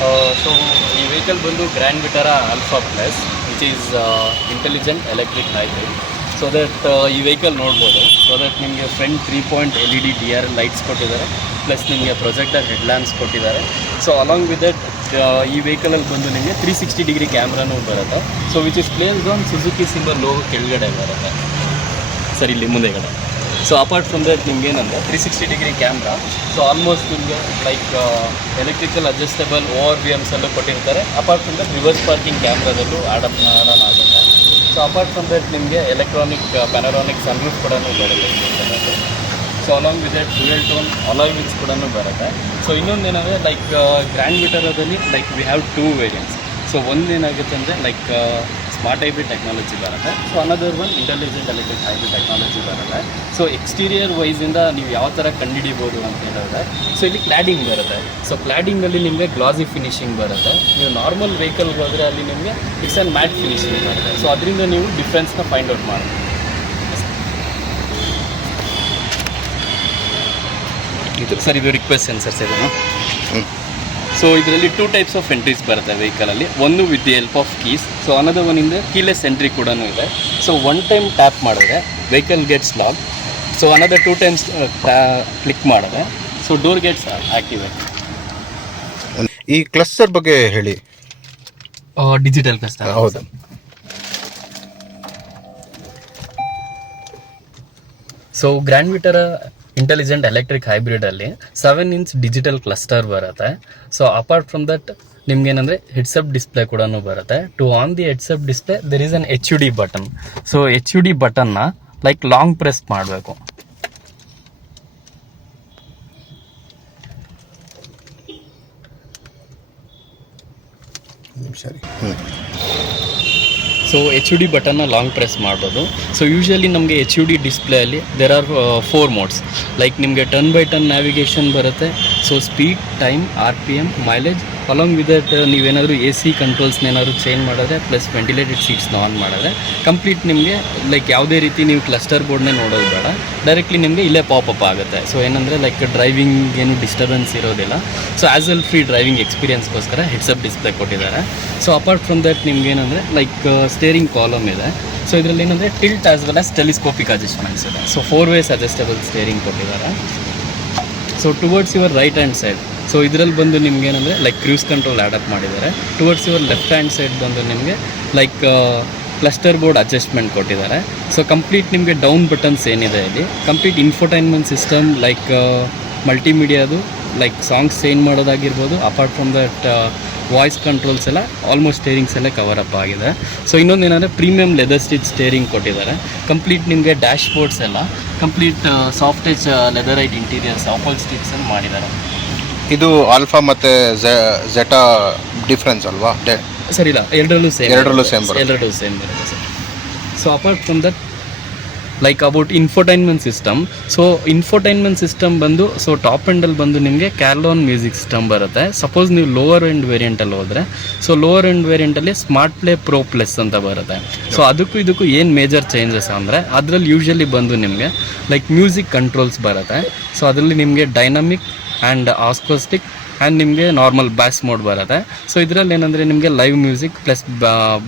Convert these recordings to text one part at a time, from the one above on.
So ಈ vehicle ಬಂದು grand Vitara alpha plus which is intelligent electric hybrid. So that ಈ vehicle ನೋಡ್ಬೋದು. So that ನಿಮಗೆ front 3 LED DRL lights ಕೊಟ್ಟಿದ್ದಾರೆ, plus ನಿಮಗೆ ಪ್ರೊಜೆಕ್ಟರ್ ಹೆಡ್ಲ್ಯಾಂಪ್ಸ್ ಕೊಟ್ಟಿದ್ದಾರೆ. ಸೊ ಅಲಾಂಗ್ ವಿತ್ ದಟ್ ಈ ವೆಹಿಕಲಲ್ಲಿ ಬಂದು ನಿಮಗೆ 360 ಡಿಗ್ರಿ ಕ್ಯಾಮ್ರಾನೂ ಬರುತ್ತೆ. So which is placed on Suzuki symbol logo ಕೆಳಗಡೆ ಬರುತ್ತೆ ಸರ್, ಇಲ್ಲಿ ಮುಂದೆಗಡೆ. ಸೊ ಅಪಾರ್ಟ್ ಫ್ರಮ್ ದಟ್ ನಿಮ್ಗೆ ಏನಂದರೆ 360 ಡಿಗ್ರಿ ಕ್ಯಾಮ್ರಾ. ಸೊ ಆಲ್ಮೋಸ್ಟ್ ನಿಮಗೆ ಲೈಕ್ ಎಲೆಕ್ಟ್ರಿಕಲ್ ಅಡ್ಜಸ್ಟಬಲ್ ORVMs ಎಲ್ಲೂ ಕೊಟ್ಟಿರ್ತಾರೆ. Apart from that reverse parking ಕ್ಯಾಮ್ರಾದಲ್ಲೂ ಆ್ಯಡ್ ಆಗುತ್ತೆ. ಸೊ ಅಪಾರ್ಟ್ ಫ್ರಮ್ ದಟ್ ನಿಮಗೆ ಎಲೆಕ್ಟ್ರಾನಿಕ್ ಪ್ಯಾನರಾನಿಕ್ ಸನ್ರೂಫ್ ಕೂಡ ಬರುತ್ತೆ. So along with that dual tone alloy wheels ಕೂಡ ಬರುತ್ತೆ. ಸೊ ಇನ್ನೊಂದೇನಂದರೆ ಲೈಕ್ ಗ್ರ್ಯಾಂಡ್ ವಿಟಾರಾದಲ್ಲಿ like we have 2 variants. So ಒಂದೇನಾಗುತ್ತೆ ಅಂದರೆ ಲೈಕ್ ಸ್ಮಾರ್ಟ್ ಹೈಬ್ರಿಡ್ ಟೆಕ್ನಾಲಜಿ ಬರುತ್ತೆ. So another one intelligent electric hybrid technology ಬರುತ್ತೆ. ಸೊ ಎಕ್ಸ್ಟೀರಿಯರ್ ವೈಸಿಂದ ನೀವು ಯಾವ ಥರ ಕಂಡುಹಿಡಿಬೋದು ಅಂತ ಹೇಳಿದ್ರೆ, ಸೊ ಇಲ್ಲಿ ಕ್ಲಾಡಿಂಗ್ ಬರುತ್ತೆ. ಸೊ ಕ್ಲಾಡಿಂಗಲ್ಲಿ ನಿಮಗೆ ಗ್ಲಾಸಿ ಫಿನಿಶಿಂಗ್ ಬರುತ್ತೆ. ನೀವು ನಾರ್ಮಲ್ ವೆಹಿಕಲ್ಗೆ ಹೋದರೆ ಅಲ್ಲಿ ನಿಮಗೆ ಇಟ್ಸ್ ಆ್ಯಂಡ್ ಮ್ಯಾಟ್ ಫಿನಿಶಿಂಗ್ ಬರುತ್ತೆ. ಸೊ ಅದರಿಂದ ನೀವು ಡಿಫ್ರೆನ್ಸ್ನ ಫೈಂಡ್ ಔಟ್ ಮಾಡ್ಬೋದು. ಸರ್ ಇದು ರಿಕ್ವೆಸ್ಟ್ ಸೆನ್ಸರ್ಸ್ ಇದನ್ನು. ಸೊ ಇದರಲ್ಲಿ 2 ಟೈಪ್ಸ್ ಆಫ್ ಎಂಟ್ರೀಸ್ ಬರುತ್ತೆ ವೆಹಿಕಲಲ್ಲಿ. ಒಂದು with the help of keys. So ಅನ್ನೋದು ಒಂದಿಂದ ಕೀಲೆಸ್ ಎಂಟ್ರಿ ಕೂಡ ಇದೆ. ಸೊ 1 ಟೈಮ್ ಟ್ಯಾಪ್ ಮಾಡಿದ್ರೆ ವೆಹಿಕಲ್ ಗೆಟ್ಸ್ ಲಾಕ್. ಸೊ ಅನ್ನೋದು 2 ಟೈಮ್ಸ್ ಕ್ಲಿಕ್ ಮಾಡಿದ್ರೆ ಸೊ ಡೋರ್ ಗೆಟ್ಸ್ ಆಕ್ಟಿವೇಟ್. ಈ ಕ್ಲಸ್ಟರ್ ಬಗ್ಗೆ ಹೇಳಿ. Digital cluster. ಹೌದು. So Grand Vitara intelligent electric ಹೈಬ್ರಿಡಲ್ಲಿ 7 ಇಂಚ್ ಡಿಜಿಟಲ್ ಕ್ಲಸ್ಟರ್ ಬರುತ್ತೆ. ಸೊ ಅಪಾರ್ಟ್ ಫ್ರಮ್ ದಟ್ ನಿಮ್ಗೇನಂದರೆ ಹೆಡ್ಸಪ್ ಡಿಸ್ಪ್ಲೇ ಕೂಡ ಬರುತ್ತೆ. To on the heads up display there is an HUD button. So HUD ಬಟನ್ನ ಲೈಕ್ ಲಾಂಗ್ ಪ್ರೆಸ್ ಮಾಡಬೇಕು. ಸರಿ. So HUD ಬಟನ್ನ long press ಮಾಡ್ಬೋದು. ಸೊ ಯೂಶಲಿ ನಮಗೆ HUD ಡಿಸ್ಪ್ಲೇಯಲ್ಲಿ ದೇರ್ ಆರ್ 4 ಮೋಡ್ಸ್. ಲೈಕ್ ನಿಮಗೆ ಟರ್ನ್ ಬೈ ಟರ್ನ್ ನ್ಯಾವಿಗೇಷನ್ ಬರುತ್ತೆ. So speed, time, RPM, mileage. Along with that ನೀವೇನಾದರೂ AC ಕಂಟ್ರೋಲ್ಸ್ನೇನಾದ್ರು ಚೇಂಜ್ ಮಾಡಿದ್ರೆ ಪ್ಲಸ್ ವೆಂಟಿಲೇಟೆಡ್ ಸೀಟ್ಸ್ನ ಆನ್ ಮಾಡಿದ್ರೆ ಕಂಪ್ಲೀಟ್ ನಿಮಗೆ ಲೈಕ್ ಯಾವುದೇ ರೀತಿ ನೀವು ಕ್ಲಸ್ಟರ್ ಬೋರ್ಡ್ನೇ ನೋಡೋದು ಬೇಡ, ಡೈರೆಕ್ಟ್ಲಿ ನಿಮಗೆ ಇಲ್ಲೇ ಪಾಪಪ್ ಆಗುತ್ತೆ. ಸೊ ಏನಂದರೆ ಲೈಕ್ ಡ್ರೈವಿಂಗ್ ಏನು ಡಿಸ್ಟರ್ಬೆನ್ಸ್ ಇರೋದಿಲ್ಲ. So as well free driving ಎಕ್ಸ್ಪೀರಿಯನ್ಸ್ಗೋಸ್ಕರ ಹೆಡ್ಸಪ್ ಡಿಸ್ಪ್ಲೇ ಕೊಟ್ಟಿದ್ದಾರೆ. ಸೊ ಅಪಾರ್ಟ್ ಫ್ರಮ್ ದಟ್ ನಿಮ್ಗೆ ಏನಂದರೆ ಲೈಕ್ ಸ್ಟೇರಿಂಗ್ ಕಾಲಮ್ ಇದೆ. ಸೊ ಇದರಲ್ಲಿ ಏನಂದರೆ tilt as well as telescopic adjustments ಇದೆ. ಸೊ 4 ways ಅಡ್ಜಸ್ಟಬಲ್ ಸ್ಟೇರಿಂಗ್ ಕೊಟ್ಟಿದ್ದಾರೆ. So towards your right hand side, so ಇದರಲ್ಲಿ ಬಂದು ನಿಮ್ಗೆ ಏನಂದರೆ ಲೈಕ್ ಕ್ರೂಸ್ ಕಂಟ್ರೋಲ್ ಆ್ಯಡಪ್ ಮಾಡಿದ್ದಾರೆ. Towards your left hand side ಬಂದು ನಿಮಗೆ ಲೈಕ್ ಕ್ಲಸ್ಟರ್ ಬೋರ್ಡ್ ಅಡ್ಜಸ್ಟ್ಮೆಂಟ್ ಕೊಟ್ಟಿದ್ದಾರೆ. ಸೊ ಕಂಪ್ಲೀಟ್ ನಿಮಗೆ ಡೌನ್ ಬಟನ್ಸ್ ಏನಿದೆ ಇಲ್ಲಿ ಕಂಪ್ಲೀಟ್ ಇನ್ಫೋಟೈನ್ಮೆಂಟ್ ಸಿಸ್ಟಮ್ ಲೈಕ್ ಮಲ್ಟಿಮೀಡಿಯಾದು ಲೈಕ್ ಸಾಂಗ್ಸ್ ಚೇಂಜ್ ಮಾಡೋದಾಗಿರ್ಬೋದು. Apart from that voice controls ಎಲ್ಲ ಆಲ್ಮೋಸ್ಟ್ ಸ್ಟೇರಿಂಗ್ಸ್ ಎಲ್ಲ ಕವರ್ ಅಪ್ ಆಗಿದೆ. ಸೊ ಇನ್ನೊಂದು ಏನಂದರೆ ಪ್ರೀಮಿಯಂ ಲೆದರ್ ಸ್ಟಿಚ್ ಸ್ಟೇರಿಂಗ್ ಕೊಟ್ಟಿದ್ದಾರೆ. ಕಂಪ್ಲೀಟ್ ನಿಮಗೆ ಡ್ಯಾಶ್ ಬೋರ್ಡ್ಸ್ ಎಲ್ಲ complete soft touch leatherite interiors apple ಸ್ಟಿಚ್ಸನ್ನು ಮಾಡಿದ್ದಾರೆ. ಇದು ಆಲ್ಫಾ ಮತ್ತು ಝೆಟಾ ಡಿಫ್ರೆನ್ಸ್ ಅಲ್ವಾ? ಸರ್ ಇಲ್ಲ, ಎರಡರಲ್ಲೂ ಸೇಮ್ ಬರುತ್ತೆ sir. So apart from that like about infotainment system. So infotainment system ಬಂದು ಸೊ ಟಾಪ್ ಎಂಡಲ್ಲಿ ಬಂದು ನಿಮಗೆ ಕ್ಯಾರ್ಲೋನ್ ಮ್ಯೂಸಿಕ್ ಸಿಸ್ಟಮ್ ಬರುತ್ತೆ. ಸಪೋಸ್ ನೀವು ಲೋವರ್ ಎಂಡ್ ವೇರಿಯಂಟಲ್ಲಿ ಹೋದರೆ ಸೊ ಲೋವರ್ ಎಂಡ್ ವೇರಿಯಂಟಲ್ಲಿ ಸ್ಮಾರ್ಟ್ ಪ್ಲೇ ಪ್ರೋ ಪ್ಲಸ್ ಅಂತ ಬರುತ್ತೆ. ಸೊ ಅದಕ್ಕೂ ಇದಕ್ಕೂ ಏನು ಮೇಜರ್ ಚೇಂಜಸ್ ಅಂದರೆ ಅದರಲ್ಲಿ ಯೂಶಲಿ ಬಂದು ನಿಮಗೆ ಲೈಕ್ ಮ್ಯೂಸಿಕ್ ಕಂಟ್ರೋಲ್ಸ್ ಬರುತ್ತೆ. ಸೊ ಅದರಲ್ಲಿ ನಿಮಗೆ ಡೈನಮಿಕ್ ಆ್ಯಂಡ್ ಆಸ್ಕೋಸ್ಟಿಕ್ ಆ್ಯಂಡ್ ನಿಮಗೆ ನಾರ್ಮಲ್ ಬ್ಯಾಸ್ ಮೋಡ್ ಬರುತ್ತೆ. ಸೊ ಇದರಲ್ಲಿ ಏನಂದರೆ ನಿಮಗೆ live music plus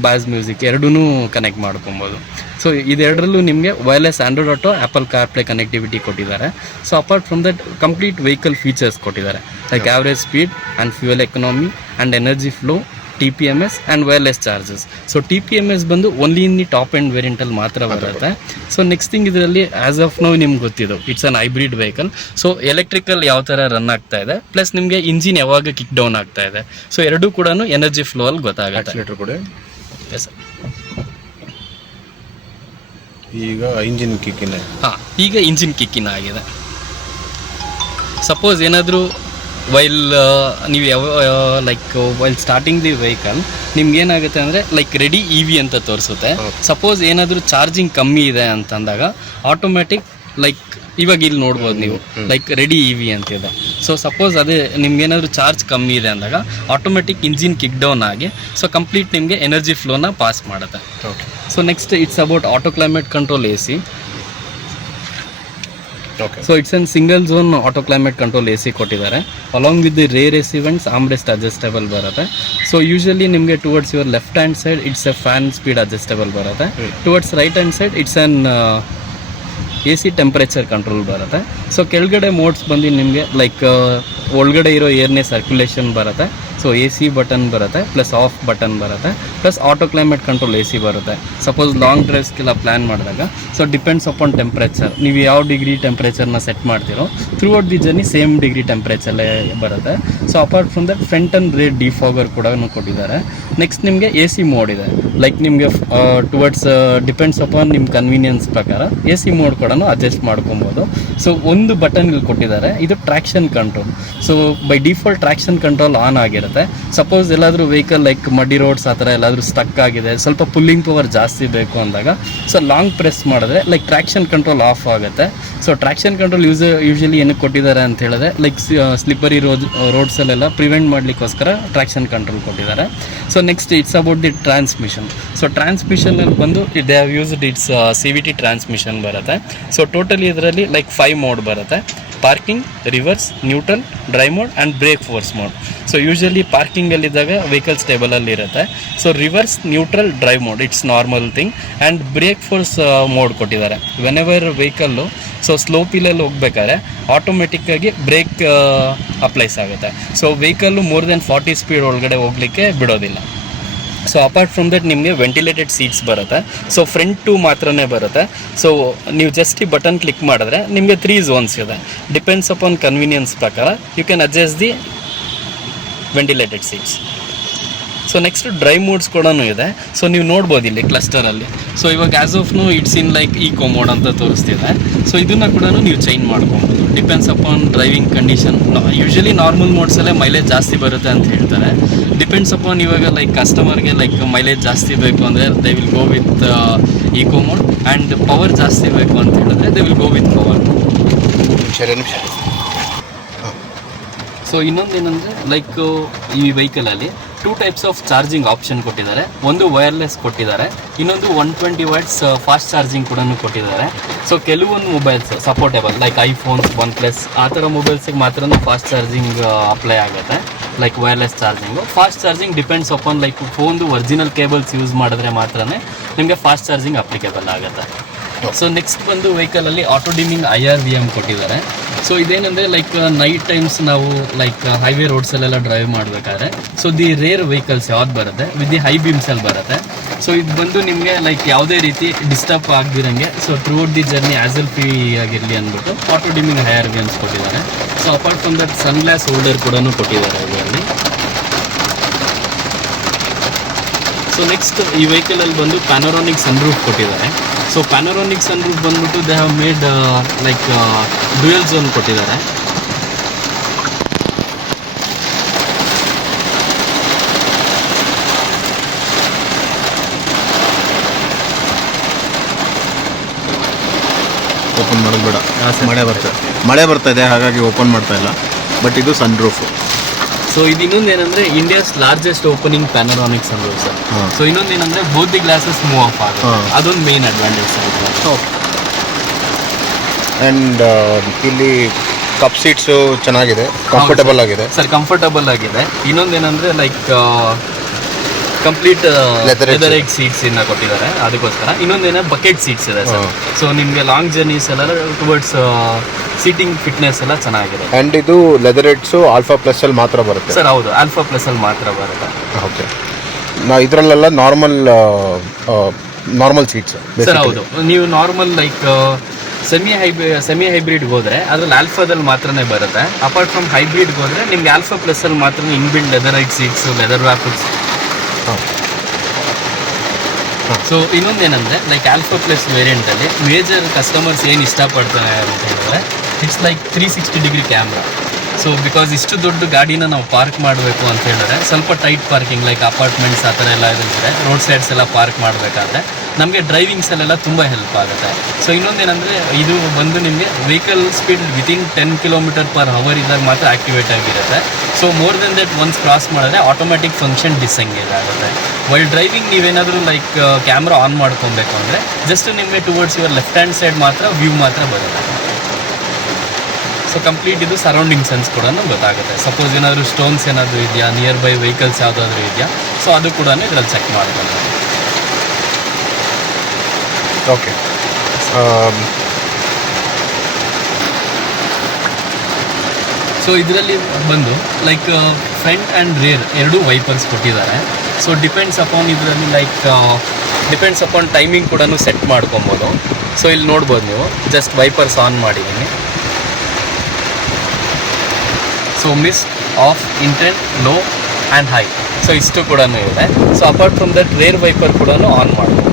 bass music ಎರಡೂ ಕನೆಕ್ಟ್ ಮಾಡ್ಕೊಬೋದು. ಸೊ ಇದೆರಡರಲ್ಲೂ ನಿಮಗೆ wireless Android Auto, Apple CarPlay connectivity ಕೊಟ್ಟಿದ್ದಾರೆ. So apart from that complete vehicle features ಕೊಟ್ಟಿದ್ದಾರೆ like average speed and fuel economy and energy flow, TPMS and wireless charges. So TPMS ಬಂದು only in the top end ವೇರಿಯಂಟಲ್ಲಿ ಮಾತ್ರ ಬರುತ್ತೆ. So next thing ಇದರಲ್ಲಿ as of now ನಿಮ್ಗೆ ಗೊತ್ತಿದ್ದು it's an hybrid vehicle. So electrical ಯಾವ ಥರ run ಆಗ್ತಾ ಇದೆ ಪ್ಲಸ್ ನಿಮಗೆ ಇಂಜಿನ್ ಯಾವಾಗ ಕಿಕ್ ಡೌನ್ ಆಗ್ತಾ ಇದೆ. ಸೊ ಎರಡೂ ಕೂಡ ಎನರ್ಜಿ ಫ್ಲೋ ಅಲ್ಲಿ ಗೊತ್ತಾಗುತ್ತೆ. Yes sir. ಈಗ ಇಂಜಿನ್ ಕಿಕ್ಕಿನ ಈಗ ಇಂಜಿನ್ ಕಿಕ್ಕಿನ ಆಗಿದೆ. ಸಪೋಸ್ ಏನಾದರೂ ವೈಲ್ ನೀವು like while starting the vehicle ನಿಮ್ಗೆ ಏನಾಗುತ್ತೆ ಅಂದರೆ ಲೈಕ್ ರೆಡಿ EV ಅಂತ ತೋರಿಸುತ್ತೆ. ಸಪೋಸ್ ಏನಾದರೂ ಚಾರ್ಜಿಂಗ್ ಕಮ್ಮಿ ಇದೆ ಅಂತಂದಾಗ ಆಟೋಮ್ಯಾಟಿಕ್ ಲೈಕ್ ಇವಾಗ ಇಲ್ಲಿ ನೋಡ್ಬೋದು ನೀವು ಲೈಕ್ ರೆಡಿ EV ಅಂತಿದೆ. ಸೊ ಸಪೋಸ್ ಅದೇ ನಿಮ್ಗೇನಾದರೂ ಚಾರ್ಜ್ ಕಮ್ಮಿ ಇದೆ ಅಂದಾಗ ಆಟೋಮೆಟಿಕ್ ಇಂಜಿನ್ ಕಿಕ್ ಡೌನ್ ಆಗಿ ಸೊ ಕಂಪ್ಲೀಟ್ ನಿಮಗೆ ಎನರ್ಜಿ ಫ್ಲೋನ ಪಾಸ್ ಮಾಡುತ್ತೆ. So next it's about auto climate control AC. Okay. So it's an single zone auto climate control AC ಕೊಟ್ಟಿದ್ದಾರೆ. Along with the rear AC vents armrest adjustable ಬರುತ್ತೆ. So usually ನಿಮಗೆ towards your left hand side it's a fan speed adjustable ಬರುತ್ತೆ. Towards right hand side it's an AC temperature control ಬರುತ್ತೆ. So ಕೆಳಗಡೆ modes ಬಂದು ನಿಮಗೆ like ಒಳಗಡೆ ಇರೋ ಏರ್ನೇ ಸರ್ಕ್ಯುಲೇಷನ್ ಬರುತ್ತೆ. ಸೊ AC ಬಟನ್ ಬರುತ್ತೆ, ಪ್ಲಸ್ ಆಫ್ ಬಟನ್ ಬರುತ್ತೆ, plus auto climate control AC ಬರುತ್ತೆ. ಸಪೋಸ್ ಲಾಂಗ್ ಡ್ರೈವ್ಸ್ಗೆಲ್ಲ ಪ್ಲ್ಯಾನ್ ಮಾಡಿದಾಗ ಸೊ ಡಿಪೆಂಡ್ಸ್ ಅಪಾನ್ ಟೆಂಪ್ರೇಚರ್, ನೀವು ಯಾವ ಡಿಗ್ರಿ ಟೆಂಪ್ರೇಚರ್ನ ಸೆಟ್ ಮಾಡ್ತೀರೋ throughout the journey same degree ಟೆಂಪ್ರೇಚರಲ್ಲೇ ಬರುತ್ತೆ. So apart from that front and rear defogger ಕೂಡ ಕೊಟ್ಟಿದ್ದಾರೆ. ನೆಕ್ಸ್ಟ್ ನಿಮಗೆ AC ಮೋಡ್ ಇದೆ. ಲೈಕ್ ನಿಮಗೆ ಟುವರ್ಡ್ಸ್ ಡಿಪೆಂಡ್ಸ್ ಅಪಾನ್ ನಿಮ್ಮ ಕನ್ವೀನಿಯನ್ಸ್ ಪ್ರಕಾರ AC ಮೋಡ್ ಕೂಡ ಅಡ್ಜಸ್ಟ್ ಮಾಡ್ಕೊಬೋದು. ಸೊ ಒಂದು ಬಟನ್ ಇಲ್ಲಿ ಕೊಟ್ಟಿದ್ದಾರೆ, ಇದು traction control. So by default traction control on ಆಗಿರುತ್ತೆ. ಸಪೋಸ್ ಎಲ್ಲಾದರೂ ವೆಹಿಕಲ್ ಲೈಕ್ ಮಡ್ಡಿ ರೋಡ್ಸ್ ಆ ಥರ ಎಲ್ಲಾದರೂ ಸ್ಟಕ್ ಆಗಿದೆ, ಸ್ವಲ್ಪ ಪುಲ್ಲಿಂಗ್ ಪವರ್ ಜಾಸ್ತಿ ಬೇಕು ಅಂದಾಗ ಸೊ ಲಾಂಗ್ ಪ್ರೆಸ್ ಮಾಡಿದ್ರೆ ಲೈಕ್ ಟ್ರ್ಯಾಕ್ಷನ್ ಕಂಟ್ರೋಲ್ ಆಫ್ ಆಗುತ್ತೆ. ಸೊ ಟ್ರ್ಯಾಕ್ಷನ್ ಕಂಟ್ರೋಲ್ ಯೂಶಲಿ ಏನಕ್ಕೆ ಕೊಟ್ಟಿದ್ದಾರೆ ಅಂತ ಹೇಳಿದ್ರೆ ಲೈಕ್ ಸ್ಲಿಪ್ಪರಿ ರೋಡ್ಸಲ್ಲೆಲ್ಲ ಪ್ರಿವೆಂಟ್ ಮಾಡಲಿಕ್ಕೋಸ್ಕರ ಟ್ರ್ಯಾಕ್ಷನ್ ಕಂಟ್ರೋಲ್ ಕೊಟ್ಟಿದ್ದಾರೆ. So next it's about the transmission. So ಟ್ರಾನ್ಸ್ಮಿಷನಲ್ಲಿ ಬಂದು they have used it's CVT transmission ಬರುತ್ತೆ. ಸೊ ಟೋಟಲಿ ಇದರಲ್ಲಿ ಲೈಕ್ 5 ಮೋಡ್ ಬರುತ್ತೆ: parking, reverse, neutral, drive mode and brake force mode. So usually ಪಾರ್ಕಿಂಗಲ್ಲಿದ್ದಾಗ vehicle ಸ್ಟೇಬಲಲ್ಲಿ ಇರುತ್ತೆ. So reverse, neutral, drive mode it's normal thing. And brake force mode ಕೊಟ್ಟಿದ್ದಾರೆ. Whenever vehicle so ಸ್ಲೋಪಿಲಲ್ಲಿ ಹೋಗ್ಬೇಕಾದ್ರೆ ಆಟೋಮೆಟಿಕ್ಕಾಗಿ brake applies ಆಗುತ್ತೆ. So vehicle more than 40 speed ಒಳಗಡೆ ಹೋಗಲಿಕ್ಕೆ ಬಿಡೋದಿಲ್ಲ. ಸೊ ಅಪಾರ್ಟ್ ಫ್ರಮ್ ದಟ್ ನಿಮಗೆ ವೆಂಟಿಲೇಟೆಡ್ ಸೀಟ್ಸ್ ಬರುತ್ತೆ. ಸೊ ಫ್ರಂಟ್ 2 ಮಾತ್ರನೇ ಬರುತ್ತೆ. ಸೊ ನೀವು ಜಸ್ಟ್ ಈ ಬಟನ್ ಕ್ಲಿಕ್ ಮಾಡಿದ್ರೆ ನಿಮಗೆ 3 ಝೋನ್ಸ್ ಇದೆ. ಡಿಪೆಂಡ್ಸ್ ಅಪಾನ್ ಕನ್ವೀನಿಯನ್ಸ್ ಪ್ರಕಾರ you can adjust the ventilated seats. So next drive modes ಕೂಡ ಇದೆ. ಸೊ ನೀವು ನೋಡ್ಬೋದು ಇಲ್ಲಿ ಕ್ಲಸ್ಟರಲ್ಲಿ. ಸೊ ಇವಾಗ as of now it's in like eco mode ಅಂತ ತೋರಿಸ್ತಿದೆ. ಸೊ ಇದನ್ನು ಕೂಡ ನೀವು ಚೇಂಜ್ ಮಾಡ್ಕೊಬೋದು depends upon driving condition. Usually normal ಮೋಡ್ಸಲ್ಲೇ ಮೈಲೇಜ್ ಜಾಸ್ತಿ ಬರುತ್ತೆ ಅಂತ ಹೇಳ್ತಾರೆ. ಡಿಪೆಂಡ್ಸ್ ಅಪಾನ್ ಇವಾಗ ಲೈಕ್ ಕಸ್ಟಮರ್ಗೆ ಲೈಕ್ ಮೈಲೇಜ್ ಜಾಸ್ತಿ ಬೇಕು ಅಂದರೆ they will go with eco mode, and power ಜಾಸ್ತಿ ಬೇಕು ಅಂತ ಹೇಳಿದ್ರೆ they will go with power mode. So ಇನ್ನೊಂದೇನೆಂದರೆ ಲೈಕ್ ಈ ವೆಹಿಕಲಲ್ಲಿ 2 ಟೈಪ್ಸ್ ಆಫ್ ಚಾರ್ಜಿಂಗ್ ಆಪ್ಷನ್ ಕೊಟ್ಟಿದ್ದಾರೆ. ಒಂದು ವೈರ್ಲೆಸ್ ಕೊಟ್ಟಿದ್ದಾರೆ, ಇನ್ನೊಂದು 120 ವಾಟ್ಸ್ ಫಾಸ್ಟ್ ಚಾರ್ಜಿಂಗ್ ಕೂಡ ಕೊಟ್ಟಿದ್ದಾರೆ. ಸೊ ಕೆಲವೊಂದು ಮೊಬೈಲ್ಸ್ ಸಪೋರ್ಟೇಬಲ್ ಲೈಕ್ ಐಫೋನ್ಸ್, OnePlus ಆ ಥರ ಮೊಬೈಲ್ಸಿಗೆ ಮಾತ್ರ ಫಾಸ್ಟ್ ಚಾರ್ಜಿಂಗ್ ಅಪ್ಲೈ ಆಗುತ್ತೆ, like wireless charging. Fast charging depends upon like ಫೋನ್ದು ಒರಿಜಿನಲ್ ಕೇಬಲ್ಸ್ ಯೂಸ್ ಮಾಡಿದ್ರೆ ಮಾತ್ರ ನಿಮಗೆ ಫಾಸ್ಟ್ ಚಾರ್ಜಿಂಗ್ ಅಪ್ಲಿಕೇಬಲ್ ಆಗುತ್ತೆ. ಸೊ ನೆಕ್ಸ್ಟ್ ಬಂದು ವೆಹಿಕಲಲ್ಲಿ ಆಟೋ ಡಿಮಿಂಗ್ IRVM ಕೊಟ್ಟಿದ್ದಾರೆ. ಸೊ ಇದೇನೆಂದರೆ ಲೈಕ್ ನೈಟ್ ಟೈಮ್ಸ್ ನಾವು ಲೈಕ್ ಹೈವೇ ರೋಡ್ಸಲ್ಲೆಲ್ಲ ಡ್ರೈವ್ ಮಾಡಬೇಕಾದ್ರೆ ಸೊ ದಿ ರೇರ್ ವೆಹಿಕಲ್ಸ್ ಯಾವ್ದು ಬರುತ್ತೆ ವಿತ್ ದಿ ಹೈ ಬೀಮ್ಸಲ್ಲಿ ಬರುತ್ತೆ. ಸೊ ಇದು ಬಂದು ನಿಮಗೆ ಲೈಕ್ ಯಾವುದೇ ರೀತಿ ಡಿಸ್ಟರ್ಬ್ ಆಗದಿರಂಗೆ so throughout the journey hassle free ಆಗಿರಲಿ ಅಂದ್ಬಿಟ್ಟು ಆಟೋ ಡಿಮಿಂಗ್ IRVMs ಕೊಟ್ಟಿದ್ದಾರೆ. So apart from that sunglass holder ಕೂಡ ಕೊಟ್ಟಿದ್ದಾರೆ ಇದರಲ್ಲಿ. ಸೊ ನೆಕ್ಸ್ಟ್ ಈ ವೆಹಿಕಲಲ್ಲಿ ಬಂದು ಪ್ಯಾನೋರಾನಿಕ್ ಸನ್ರೂಫ್ ಕೊಟ್ಟಿದ್ದಾರೆ. ಸೊ ಪ್ಯಾನೋರಾನಿಕ್ ಸನ್ರೂಫ್ ಬಂದ್ಬಿಟ್ಟು they have made like dual zone ಕೊಟ್ಟಿದ್ದಾರೆ. ಓಪನ್ ಮಾಡೋದು ಬೇಡ, ಮಳೆ ಬರ್ತಾ ಇದೆ ಹಾಗಾಗಿ ಓಪನ್ ಮಾಡ್ತಾ ಇಲ್ಲ. ಬಟ್ ಇದು ಸನ್ ರೂಫ್. ಸೊ ಇದು ಇನ್ನೊಂದು ಏನಂದರೆ India's largest opening panoramic sunroof sir. So ಇನ್ನೊಂದು ಏನಂದರೆ both the glasses move off ಆಗುತ್ತೆ, ಅದೊಂದು ಮೇನ್ ಅಡ್ವಾಂಟೇಜ್ ಸರ್. ಆ್ಯಂಡ್ ಇಲ್ಲಿ ಕಪ್ ಸೀಟ್ಸು ಚೆನ್ನಾಗಿದೆ, ಕಂಫರ್ಟಬಲ್ ಆಗಿದೆ ಸರ್, ಕಂಫರ್ಟಬಲ್ ಆಗಿದೆ. ಇನ್ನೊಂದು ಏನಂದರೆ like complete leatherette seats ಇನ್ನ ಕೊಟ್ಟಿದ್ದಾರೆ ಅದಕ್ಕೋಸ್ಕರ. ಇನ್ನೊಂದೇನ ಬಕೆಟ್ ಸೀಟ್ಸ್ ಇದೆ ಸರ್. ಸೊ ನಿಮಗೆ ಲಾಂಗ್ ಜರ್ನೀಸ್ ಎಲ್ಲ ಟುವರ್ಡ್ಸ್ ಸೀಟಿಂಗ್ ಫಿಟ್ನೆಸ್ ಎಲ್ಲ ಚೆನ್ನಾಗಿದೆ. ಆ್ಯಂಡ್ ಇದು ಲೆದರ್ ಎಡ್ಸು ಆಲ್ಫಾ ಪ್ಲಸ್ ಅಲ್ಲಿ ಮಾತ್ರ ಬರುತ್ತೆ ಸರ್. ಹೌದು, ಆಲ್ಫಾ ಪ್ಲಸ್ ಅಲ್ಲಿ ಮಾತ್ರ ಬರುತ್ತೆ. ಓಕೆ. ಇದರಲ್ಲೆಲ್ಲ ನಾರ್ಮಲ್ ಸೀಟ್ಸ್ ಸರ್. ಹೌದು, ನೀವು ನಾರ್ಮಲ್ ಲೈಕ್ ಸೆಮಿ ಹೈಬ್ರಿಡ್ಗೆ ಹೋದರೆ ಅದ್ರಲ್ಲಿ ಆಲ್ಫಾದಲ್ಲಿ ಮಾತ್ರನೇ ಬರುತ್ತೆ. ಅಪಾರ್ಟ್ ಫ್ರಮ್ ಹೈಬ್ರಿಡ್ಗೆ ಹೋದರೆ ನಿಮ್ಗೆ ಆಲ್ಫಾ ಪ್ಲಸ್ ಅಲ್ಲಿ ಮಾತ್ರ inbuilt leatherette seats, leather wrappers. So ಇನ್ನೊಂದೇನೆಂದರೆ ಲೈಕ್ ಆಲ್ಫಾ ಪ್ಲಸ್ ವೇರಿಯಂಟಲ್ಲಿ ಮೇಜರ್ ಕಸ್ಟಮರ್ಸ್ ಏನು ಇಷ್ಟಪಡ್ತಾರೆ ಅಂತ ಹೇಳಿದ್ರೆ it's like 360 degree camera. So because ಇಷ್ಟು ದೊಡ್ಡ ಗಾಡಿನ ನಾವು ಪಾರ್ಕ್ ಮಾಡಬೇಕು ಅಂತ ಹೇಳಿದ್ರೆ ಸ್ವಲ್ಪ ಟೈಟ್ ಪಾರ್ಕಿಂಗ್ ಲೈಕ್ ಅಪಾರ್ಟ್ಮೆಂಟ್ಸ್ ಆ ಥರ ಎಲ್ಲ ಇರುತ್ತೆ, ರೋಡ್ ಸೈಡ್ಸ್ ಎಲ್ಲ ಪಾರ್ಕ್ ಮಾಡಬೇಕಾದ್ರೆ ನಮಗೆ ಡ್ರೈವಿಂಗ್ಸಲ್ಲೆಲ್ಲ ತುಂಬ ಹೆಲ್ಪ್ ಆಗುತ್ತೆ. ಸೊ ಇನ್ನೊಂದೇನೆಂದರೆ ಇದು ಬಂದು ನಿಮಗೆ ವೆಹಿಕಲ್ ಸ್ಪೀಡ್ ವಿತಿನ್ 10 km/h ಇದ್ದಾಗ ಮಾತ್ರ ಆ್ಯಕ್ಟಿವೇಟ್ ಆಗಿರುತ್ತೆ. So more than that once cross ಮಾಡಿದ್ರೆ ಆಟೋಮೆಟಿಕ್ ಫಂಕ್ಷನ್ ಡಿಸೆಂಗೇಜ್ ಆಗುತ್ತೆ. ವೈಲ್ ಡ್ರೈವಿಂಗ್ ನೀವೇನಾದರೂ ಲೈಕ್ ಕ್ಯಾಮ್ರಾ ಆನ್ ಮಾಡ್ಕೊಬೇಕು ಅಂದರೆ ಜಸ್ಟ್ ನಿಮಗೆ towards your left hand side ಮಾತ್ರ ವ್ಯೂ ಮಾತ್ರ ಬರುತ್ತೆ. ಸೊ ಕಂಪ್ಲೀಟ್ ಇದು ಸರೌಂಡಿಂಗ್ ಸೆನ್ಸ್ ಕೂಡ ಗೊತ್ತಾಗುತ್ತೆ. ಸಪೋಸ್ ಏನಾದರೂ ಸ್ಟೋನ್ಸ್ ಏನಾದರೂ ಇದೆಯಾ, ನಿಯರ್ ಬೈ ವೆಹಿಕಲ್ಸ್ ಯಾವುದಾದ್ರೂ ಇದೆಯಾ, ಸೊ ಅದು ಕೂಡ ಇದರಲ್ಲಿ ಚೆಕ್ ಮಾಡ್ಬೋದು. ಓಕೆ. ಸೊ ಇದರಲ್ಲಿ ಬಂದು ಲೈಕ್ ಫ್ರಂಟ್ ಆ್ಯಂಡ್ ರೇರ್ ಎರಡೂ ವೈಪರ್ಸ್ ಕೊಟ್ಟಿದ್ದಾರೆ. ಸೊ ಡಿಪೆಂಡ್ಸ್ ಅಪಾನ್ ಇದರಲ್ಲಿ ಡಿಪೆಂಡ್ಸ್ ಅಪಾನ್ ಟೈಮಿಂಗ್ ಕೂಡ ಸೆಟ್ ಮಾಡ್ಕೊಬೋದು. ಸೊ ಇಲ್ಲಿ ನೋಡ್ಬೋದು ನೀವು, ಜಸ್ಟ್ ವೈಪರ್ಸ್ ಆನ್ ಮಾಡಿದ್ದೀನಿ. So miss, of, intent, low and high, so ಇಷ್ಟು ಕೂಡ ಇದೆ. So apart from that rare wiper ಕೂಡ ಆನ್ ಮಾಡ್ಬೋದು.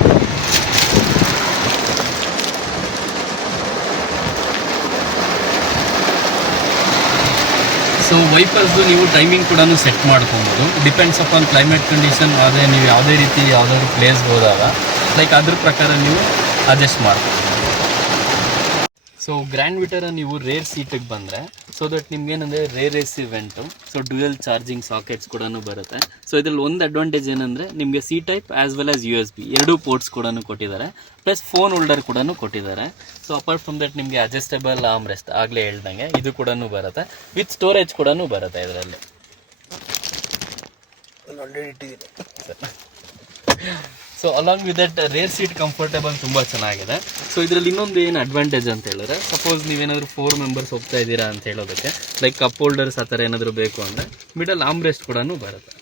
ಸೊ ವೈಪರ್ಸ್ದು ನೀವು ಟೈಮಿಂಗ್ ಕೂಡ ಸೆಟ್ ಮಾಡ್ಕೊಬೋದು. Depends upon climate condition. ಅದೇ ನೀವು ಯಾವುದೇ ರೀತಿ ಯಾವುದಾದ್ರು ಪ್ಲೇಸ್ಗೆ ಹೋದಾಗ ಲೈಕ್ ಅದ್ರ ಪ್ರಕಾರ ನೀವು ಅಡ್ಜಸ್ಟ್ ಮಾಡ್ಬೋದು. ಸೊ ಗ್ರ್ಯಾಂಡ್ ವಿಟರ ನೀವು ರೇರ್ ಸೀಟಿಗೆ ಬಂದರೆ ಸೊ ದಟ್ ನಿಮ್ಗೇನಂದರೆ ರೇರ್ ಎಸ್ ಇವೆಂಟು, ಸೊ ಡ್ಯುಯಲ್ ಚಾರ್ಜಿಂಗ್ ಸಾಕೆಟ್ಸ್ ಕೂಡ ಬರುತ್ತೆ. ಸೊ ಇದ್ರಲ್ಲಿ ಒಂದು ಅಡ್ವಾಂಟೇಜ್ ಏನಂದರೆ ನಿಮಗೆ C type as well as USB ಎರಡೂ ಪೋರ್ಟ್ಸ್ ಕೂಡ ಕೊಟ್ಟಿದ್ದಾರೆ. ಪ್ಲಸ್ ಫೋನ್ ಹೋಲ್ಡರ್ ಕೂಡ ಕೊಟ್ಟಿದ್ದಾರೆ. ಸೊ ಅಪಾರ್ಟ್ ಫ್ರಮ್ ದಟ್ ನಿಮಗೆ ಅಡ್ಜಸ್ಟಬಲ್ ಆರ್ಮ್ ರೆಸ್ಟ್ ಆಗಲೇ ಹೇಳ್ದಂಗೆ ಇದು ಕೂಡ ಬರುತ್ತೆ. ವಿತ್ ಸ್ಟೋರೇಜ್ ಕೂಡ ಬರುತ್ತೆ ಇದರಲ್ಲಿ. So along with that rear seat comfortable ತುಂಬ ಚೆನ್ನಾಗಿದೆ. ಸೊ ಇದರಲ್ಲಿ ಇನ್ನೊಂದು ಏನು ಅಡ್ವಾಂಟೇಜ್ ಅಂತ ಹೇಳಿದ್ರೆ, ಸಪೋಸ್ ನೀವೇನಾದರೂ 4 ಮೆಂಬರ್ಸ್ ಹೋಗ್ತಾ ಇದ್ದೀರಾ ಅಂತ ಹೇಳೋದಕ್ಕೆ ಲೈಕ್ ಕಪ್ ಹೋಲ್ಡರ್ಸ್ ಆ ಥರ ಏನಾದರೂ ಬೇಕು ಅಂದರೆ ಮಿಡಲ್ ಆರ್ಮ್ ರೆಸ್ಟ್ ಕೂಡ ಬರುತ್ತೆ.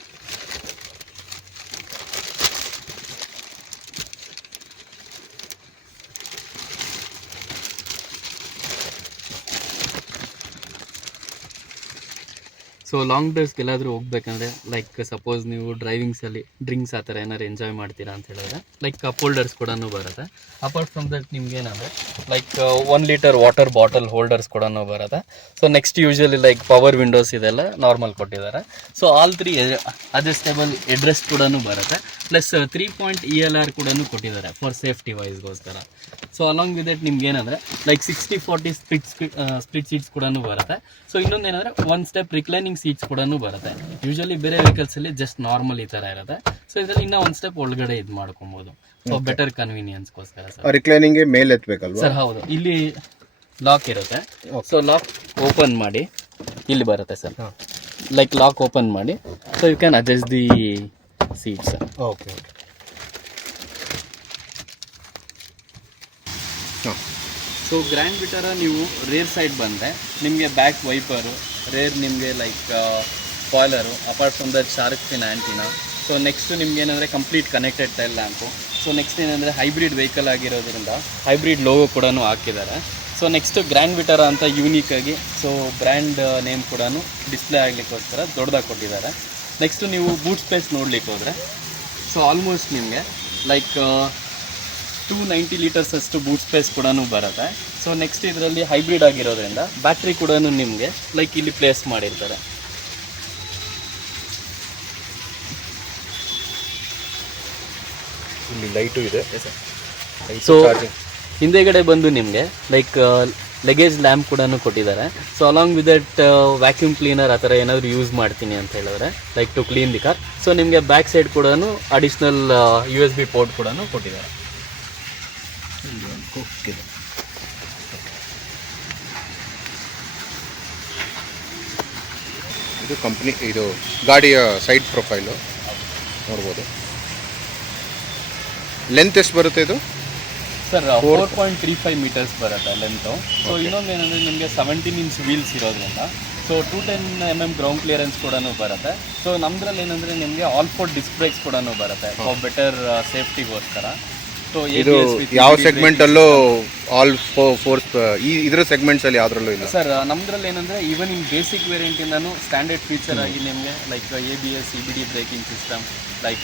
ಸೊ ಲಾಂಗ್ ಡ್ರೈವ್ಸ್ಗೆಲ್ಲಾದರೂ ಹೋಗ್ಬೇಕಂದ್ರೆ ಲೈಕ್ ಸಪೋಸ್ ನೀವು ಡ್ರೈವಿಂಗ್ಸಲ್ಲಿ ಡ್ರಿಂಕ್ಸ್ ಆ ಥರ ಏನಾದ್ರು ಎಂಜಾಯ್ ಮಾಡ್ತೀರಾ ಅಂತ ಹೇಳಿದ್ರೆ ಲೈಕ್ ಕಪ್ ಹೋಲ್ಡರ್ಸ್ ಕೂಡ ಬರುತ್ತೆ. ಅಪಾರ್ಟ್ ಫ್ರಮ್ ದಟ್ ನಿಮ್ಗೆ ಏನಂದರೆ like 1 litre water bottle holders ಕೂಡ ಬರುತ್ತೆ. So next usually like power windows ಇದೆಲ್ಲ ನಾರ್ಮಲ್ ಕೊಟ್ಟಿದ್ದಾರೆ. ಸೊ ಆಲ್ 3 ಅಡ್ಜಸ್ಟೇಬಲ್ ಹೆಡ್ರೆಸ್ಟ್ ಕೂಡ ಬರುತ್ತೆ. ಪ್ಲಸ್ 3 ELR ಕೂಡ ಕೊಟ್ಟಿದ್ದಾರೆ ಫಾರ್ ಸೇಫ್ಟಿ ವೈಸ್ಗೋಸ್ಕರ. ಸೊ ಅಲಾಂಗ್ ವಿತ್ ದಟ್ ನಿಮ್ಗೆ ಏನಂದರೆ ಲೈಕ್ 60-40 ಸ್ಪ್ಲಿಟ್ ಸೀಟ್ಸ್ ಕೂಡ ಬರುತ್ತೆ. ಸೊ ಇನ್ನೊಂದು ಏನಂದರೆ 1 ಸ್ಟೆಪ್ ರಿಕ್ಲೈನಿಂಗ್ ಸೀಟ್ಸ್ ಕೂಡ ಬರುತ್ತೆ. ಯೂಶಲಿ ಬೇರೆ ವೆಹಿಕಲ್ಸಲ್ಲಿ ಜಸ್ಟ್ ನಾರ್ಮಲ್ ಈ ಥರ ಇರುತ್ತೆ. ಸೊ ಇದರಲ್ಲಿ ಇನ್ನೂ 1 ಸ್ಟೆಪ್ ಒಳಗಡೆ ಇದು ಮಾಡ್ಕೊಬೋದು. ಸೊ ಬೆಟರ್ ಕನ್ವೀನಿಯನ್ಸ್ಗೋಸ್ಕರ ಸರ್. ರಿಕ್ಲೈನಿಂಗ್ ಮೇಲೆ ಎತ್ತಬೇಕಲ್ವಾ ಸರ್? ಹೌದು, ಇಲ್ಲಿ ಲಾಕ್ ಇರುತ್ತೆ. ಸೊ ಲಾಕ್ ಓಪನ್ ಮಾಡಿ ಇಲ್ಲಿ ಬರುತ್ತೆ ಸರ್. ಲೈಕ್ ಲಾಕ್ ಓಪನ್ ಮಾಡಿ so you can adjust the seats. Okay. So Grand Vitara ನೀವು ರೇರ್ ಸೈಡ್ ಬಂದರೆ ನಿಮಗೆ ಬ್ಯಾಕ್ ವೈಪರು, ರೇರ್ ನಿಮಗೆ like spoiler, apart from that shark fin antenna. So next ನಿಮ್ಗೆ ಏನಂದರೆ complete connected tail lamp. So next ಏನಂದರೆ hybrid vehicle ಆಗಿರೋದ್ರಿಂದ hybrid logo ಕೂಡ ಹಾಕಿದ್ದಾರೆ. ಸೊ ನೆಕ್ಸ್ಟ್ ಗ್ರ್ಯಾಂಡ್ ವಿಟರ ಅಂತ ಯೂನಿಕಾಗಿ ಸೊ ಬ್ರ್ಯಾಂಡ್ ನೇಮ್ ಕೂಡ ಡಿಸ್ಪ್ಲೇ ಆಗಲಿಕ್ಕೋಸ್ಕರ ದೊಡ್ಡದಾಗಿ ಕೊಟ್ಟಿದ್ದಾರೆ. ನೆಕ್ಸ್ಟು ನೀವು ಬೂಟ್ ಸ್ಪೇಸ್ ನೋಡ್ಲಿಕ್ಕೆ ಹೋದರೆ ಸೊ ಆಲ್ಮೋಸ್ಟ್ ನಿಮಗೆ ಲೈಕ್ 290 ಲೀಟರ್ಸ್ ಅಷ್ಟು ಬೂಟ್ ಸ್ಪೇಸ್ ಕೂಡ ಬರುತ್ತೆ. ಸೊ ನೆಕ್ಸ್ಟ್ ಇದರಲ್ಲಿ ಹೈಬ್ರಿಡ್ ಆಗಿರೋದ್ರಿಂದ ಬ್ಯಾಟ್ರಿ ಕೂಡ ನಿಮಗೆ ಲೈಕ್ ಇಲ್ಲಿ ಪ್ಲೇಸ್ ಮಾಡಿರ್ತಾರೆ. ಇಲ್ಲಿ ಲೈಟು ಇದೆ. ಸೊ ಹಿಂದೆಗಡೆ ಬಂದು ನಿಮಗೆ ಲೈಕ್ ಲಗೇಜ್ ಲ್ಯಾಂಪ್ ಕೂಡ ಕೊಟ್ಟಿದ್ದಾರೆ. So along with that vacuum cleaner ಆ ಥರ ಏನಾದರೂ ಯೂಸ್ ಮಾಡ್ತೀನಿ ಅಂತ ಹೇಳಿದ್ರೆ like to clean the car. So ನಿಮಗೆ ಬ್ಯಾಕ್ ಸೈಡ್ ಕೂಡ ಅಡಿಷ್ನಲ್ USB ಪೋರ್ಟ್ ಕೂಡ ಕೊಟ್ಟಿದ್ದಾರೆ. ಇದು ಕಂಪ್ನಿ, ಇದು ಗಾಡಿಯ ಸೈಡ್ ಪ್ರೊಫೈಲು ನೋಡ್ಬೋದು. ಲೆಂತ್ ಎಷ್ಟು ಬರುತ್ತೆ ಇದು? ಸರ್ 4.35 ಮೀಟರ್ಸ್ ಬರುತ್ತೆ ಲೆಂತು. ಸೊ ಇನ್ನೊಂದು ಏನಂದರೆ ನಿಮಗೆ 17 ಇಂಚ್ ವೀಲ್ಸ್ ಇರೋದ್ರಿಂದ ಸೊ 210 mm ಗ್ರೌಂಡ್ ಕ್ಲಿಯರೆನ್ಸ್ ಕೂಡ ಬರುತ್ತೆ. ಸೊ ನಮ್ಮದ್ರಲ್ಲಿ ಏನಂದರೆ ನಿಮಗೆ ಆಲ್ 4 ಡಿಸ್ಕ್ ಬ್ರೇಕ್ಸ್ ಕೂಡ ಬರುತ್ತೆ ಫಾರ್ ಬೆಟರ್ ಸೇಫ್ಟಿಗೋಸ್ಕರ. ಸೊ ಇದು ಯಾವ ಸೆಗ್ಮೆಂಟಲ್ಲೂ ಆಲ್ 4 ಇದರ ಸೆಗ್ಮೆಂಟ್ಸಲ್ಲಿ ಯಾವುದ್ರಲ್ಲೂ ಇಲ್ಲ ಸರ್. ನಮ್ಮದ್ರಲ್ಲಿ ಏನಂದರೆ ಈವನ್ ಇನ್ ಬೇಸಿಕ್ ವೇರಿಯಂಟಿಂದನೂ ಸ್ಟ್ಯಾಂಡರ್ಡ್ ಫೀಚರ್ ಆಗಿ ನಿಮಗೆ like ABS EBD braking system, like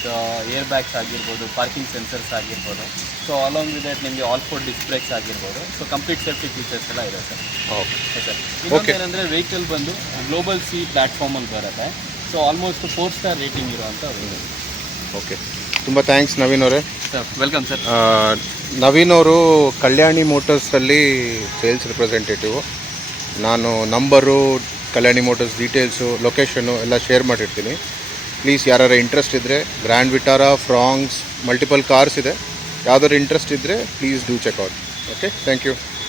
airbags ಆಗಿರ್ಬೋದು, ಪಾರ್ಕಿಂಗ್ ಸೆನ್ಸರ್ಸ್ ಆಗಿರ್ಬೋದು. ಸೊ ಅಲಾಂಗ್ ವಿತ್ ದಟ್ ನಿಮಗೆ ಆಲ್ 4 ಡಿಸ್ಕ್ ಬ್ರೇಕ್ಸ್ ಆಗಿರ್ಬೋದು. ಸೊ ಕಂಪ್ಲೀಟ್ ಸೇಫ್ಟಿ ಫೀಚರ್ಸ್ ಎಲ್ಲ ಇದೆ ಸರ್. ಓಕೆ ಸರ್ ಇನ್ನೊಂದು ಏನಂದರೆ ವೆಹಿಕಲ್ ಬಂದು ಗ್ಲೋಬಲ್ ಸಿ ಪ್ಲ್ಯಾಟ್ಫಾರ್ಮಲ್ಲಿ ಬರುತ್ತೆ. ಸೊ ಆಲ್ಮೋಸ್ಟ್ 4 ಸ್ಟಾರ್ ರೇಟಿಂಗ್ ಇರುವಂಥ. ಓಕೆ, ತುಂಬ ಥ್ಯಾಂಕ್ಸ್ ನವೀನ್ ಅವರೇ. Sir welcome sir. ನವೀನ್ ಅವರು ಕಲ್ಯಾಣಿ ಮೋಟರ್ಸಲ್ಲಿ ಸೇಲ್ಸ್ ರಿಪ್ರೆಸೆಂಟೇಟಿವು. ನಾನು number, Kalyani Motors details, location ಎಲ್ಲ ಶೇರ್ ಮಾಡಿರ್ತೀನಿ. ಪ್ಲೀಸ್ ಯಾರು ಇಂಟ್ರೆಸ್ಟ್ ಇದ್ದರೆ, Grand Vitara, Fronx, multiple cars ಇದೆ, ಯಾವುದಾದ್ರು ಇಂಟ್ರೆಸ್ಟ್ ಇದ್ದರೆ please do check out. Okay, thank you.